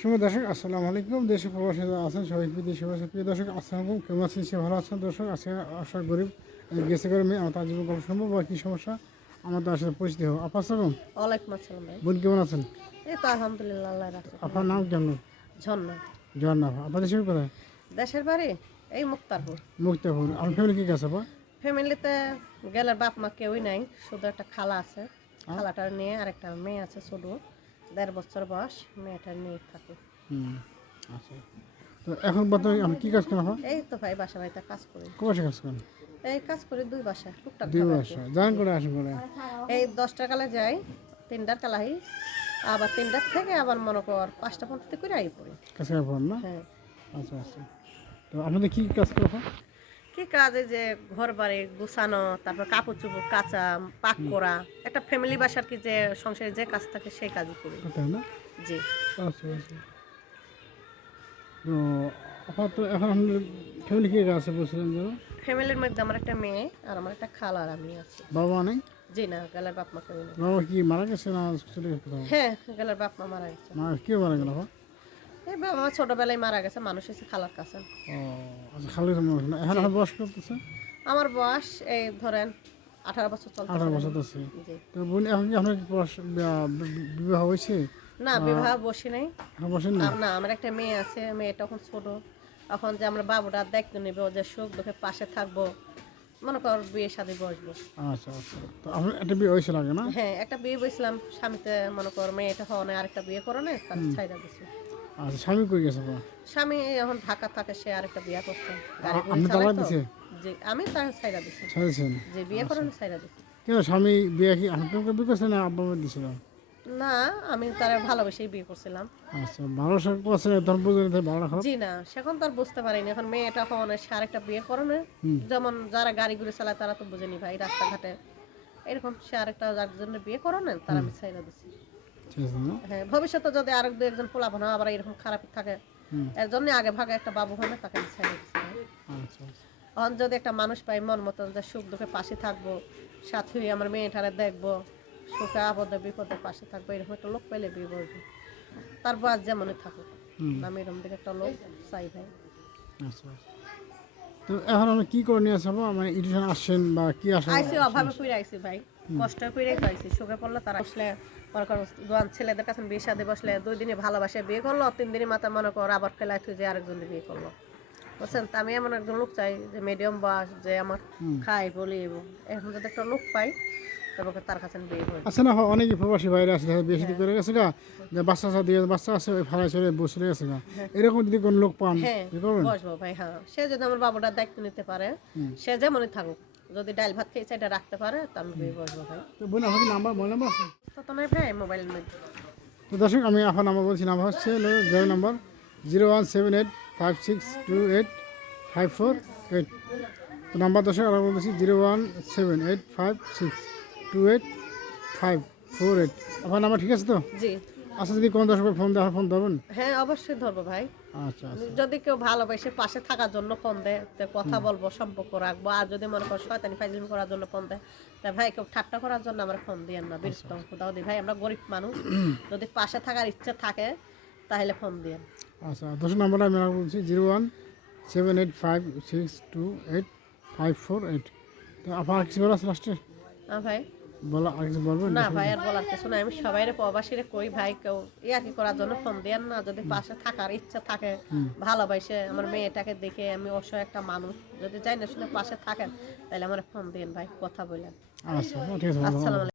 শুভ দর্শক আসসালামু আলাইকুম। দেশে প্রবাসী আছেন সবাই বিদেশে বসে প্রিয় দর্শক আসসালামু আলাইকুম। কেমন আছেন? সে ভালো আছেন? দর্শক আজকে আশা গরিব গেছে করে মেয়ে আমার তার জীবন গল্প সম্ভব। বা কী সমস্যা? আমার তার সাথে পরিচিত হোক আপা আসসালাম ওয়ালাইকুম আসসালাম বোন কেমন আছেন? এই তো আলহামদুলিল্লাহ আল্লাহ রাখছে আপনার নাম কেমন? ঝর্ণা। আপা। আপনার দেশের কোথায়? দেশের বাড়ি এই মুক্তারপুর। মুক্তাপুর আমার ফ্যামিলি কী আছে আপা? ফ্যামিলিতে গেলে বাপ মা কেউই নাই শুধু একটা খালা আছে। খালাটা নিয়ে আরেকটা মেয়ে আছে শুধু দেড় বছর বয়স মেয়েটা নিয়ে থাকে। আচ্ছা। তো এখন বর্তমানে আপনি কী কাজ করেন আপা এই তো ভাই বাসা বাড়িতে কাজ করি। কবাসে কাজ করেন? এই কাজ করি দুই বাসা টুকটাক দুই ভাবে আর করে আসেন করে। এই দশটা কালে যাই তিনটার কালাই আবার তিনটার থেকে আবার মনে কর পাঁচটা পর্যন্ত করে আই পড়ি। করে পড়েন না? হ্যাঁ। আচ্ছা আচ্ছা। তো আপনাদের কী কাজ করে আপা কি কাজ এই যে ঘর বাড়ি গুছানো তারপর কাপড় চোপড় কাচা পাক করা একটা ফ্যামিলি বাসার কি যে সংসারে যে কাজ থাকে সেই কাজই করি। জি। আচ্ছা আচ্ছা। তো আপাতত এখন ফ্যামিলি কে আছে বলছিলেন যে? ফ্যামিলির মধ্যে আমার একটা মেয়ে আর আমার একটা খালা আর আমি আছি। বাবা নেই? জি না গেলার বাপ মা কেউ বাবা কি মারা গেছে না হ্যাঁ গেলার বাপ মা মারা গেছে। মা কে মারা গেল বাবা? এই বাবা মা ছোটবেলায় মারা গেছে মানুষ এসে খালার কাছে। ও আচ্ছা খালি না এখন এখন বয়স করতেছে আমার বয়স এই ধরেন আঠারো বছর চলছে আঠারো বছর আছে। জি। তো বোন এখন কি আপনার কি বয়স- বিয়া- বি- বিবাহ হয়েছে? না বিবাহ বসি নাই। এখন বসেন না আর না আমার একটা মেয়ে আছে মেয়েটা এখন ছোট। এখন যে আমরা বাবুটা দায়িত্ব নেবে যে সুখ দুঃখে পাশে থাকব মনে কর বিয়ে শাদি বসবো। আচ্ছা আচ্ছা। তো আপনার একটা বিয়ে হয়েছে লাগে না? হ্যাঁ একটা বিয়ে বসলাম স্বামীতে মনে কর মেয়েটা হওয়া নেই আরেকটা বিয়ে করো না তার ছাইরা দিছি। আচ্ছা স্বামী কই গেছে স্বামী এখন ঢাকা থাকে সে আরেকটা বিয়ে করছে। আপনি তালাক। দিছে? জি আমি তার ছাইরা দিছি। ছেড়েছেন যে বিয়ে করে না ছাইরা দিছি। কেন স্বামী বিয়ে কি আপনি তোমাকে বিয়ে করছেন না দিয়েছিল না আমি তার ভালোবেসেই বিয়ে করছিলাম। আচ্ছা ভালো সব করছেন তখন বুঝে নিতে ভালো খারাপ? জি না সেখন তো আর বুঝতে পারিনি। এখন মেয়েটা সে আরেকটা বিয়ে করে না যেমন যারা গাড়ি ঘুরে চালায় তারা তো বুঝেনি ভাই রাস্তাঘাটে। এরকম সে আরেকটা যার জন্য বিয়ে করো না তারা আমি ছাইরা দিছি। হ্যাঁ ভবিষ্যতে যদি আরেক দু একজন পোলা বানা আবার এরকম খারাপ থাকে এর জন্য আগে ভাগে একটা বাবু না তাকে আমি ছেড়ে দিচ্ছি আচ্ছা আচ্ছা। এখন যদি একটা মানুষ পাই মন মতন যে সুখ দুঃখে পাশে থাকব সাথে হয়ে আমার মেয়েটারে দেখব সুখে আপদে বিপদে পাশে থাকব এরকম একটা লোক পেলে বিয়ে করব। তার বয়স যেমনই থাকুক আমি এরকম দিকে একটা লোক চাই ভাই। আচ্ছা তো এখন আমরা কি করে নিয়ে আসব? মানে ইডিশন আসছেন বা কি আসেন আইসি অভাবে পুরে আইসি ভাই। কষ্ট করে পাইছি সুখে পড়লে তারা আসলে মনে করো ছেলেদের কাছে বিয়ে সাদে বসলে দুই দিনে ভালোবাসে বিয়ে করল তিন দিনের মাথা মনে কর আবার ফেলায় তুই যে আরেকজন বিয়ে করল। বুঝছেন? তা আমি এমন একজন লোক চাই যে মিডিয়াম বয়স যে আমার খাই বলি এবং এখন যদি একটা লোক পাই তবে তার কাছে বিয়ে করি। আছে না অনেকে প্রবাসী বাইরে আছে বিয়ে শাদী করে গেছে গা যে বাচ্চা চা দিয়ে বাচ্চা আছে ওই ফালাই চলে বসে গেছে গা। এরকম যদি কোনো লোক পান হ্যাঁ বসবো ভাই হ্যাঁ। সে যদি আমার বাবুটার দায়িত্ব নিতে পারে সে যেমনই থাকুক যদি ডাল ভাত খেয়ে সেটা রাখতে পারে তা আমি বিয়ে বসবো ভাই। বোন আপনার নাম্বার মোবাইল নাম্বার আছে? তো তো ভাই মোবাইলের মধ্যে তো দর্শক আমি আপনার নাম্বার বলছি নাম্বার হচ্ছে Joy number zero one seven eight five six two eight five four eight তো নাম্বার দর্শক আবার বলছি zero one seven eight five six two eight five four eight আপনার নাম্বার ঠিক আছে তো? জি। আচ্ছা যদি কোনো দর্শক ফোন দেওয়ার ফোন দেবেন হ্যাঁ অবশ্যই ধরবো ভাই। আচ্ছা আচ্ছা। যদি কেউ ভালোবাসে পাশে থাকার জন্য ফোন দেয় তো কথা বলব সম্পর্ক রাখব আর যদি মনে করো শয়তানি ফাইজলিম করার জন্য ফোন দেয় তা ভাই কেউ ঠাট্টা করার জন্য আমরা ফোন দিয়েন না বিরক্ত কোথাও দিই ভাই আমরা গরিব মানুষ যদি পাশে থাকার ইচ্ছে থাকে তাহলে ফোন দিয়েন। আচ্ছা দর্শক নাম্বারটা আমি বলছি zero one seven eight five six two eight five four eight. তো আপনার কিছু বলা আছে লাস্টে? হ্যাঁ ভাই। বলা আর বলবেন না ভাই আর বলার কিছু নাই। আমি সবাই প্রবাসীরে কই ভাই কেউ ইয়াকি করার জন্য ফোন দেন না। যদি পাশে থাকার ইচ্ছা থাকে ভালোবাসে আমার মেয়েটাকে দেখে আমি অসহায় একটা মানুষ। যদি যাই না শুনে পাশে থাকেন তাহলে আমার ফোন দিন ভাই কথা বলেন। আচ্ছা ঠিক আছে আসসালামু আলাইকুম।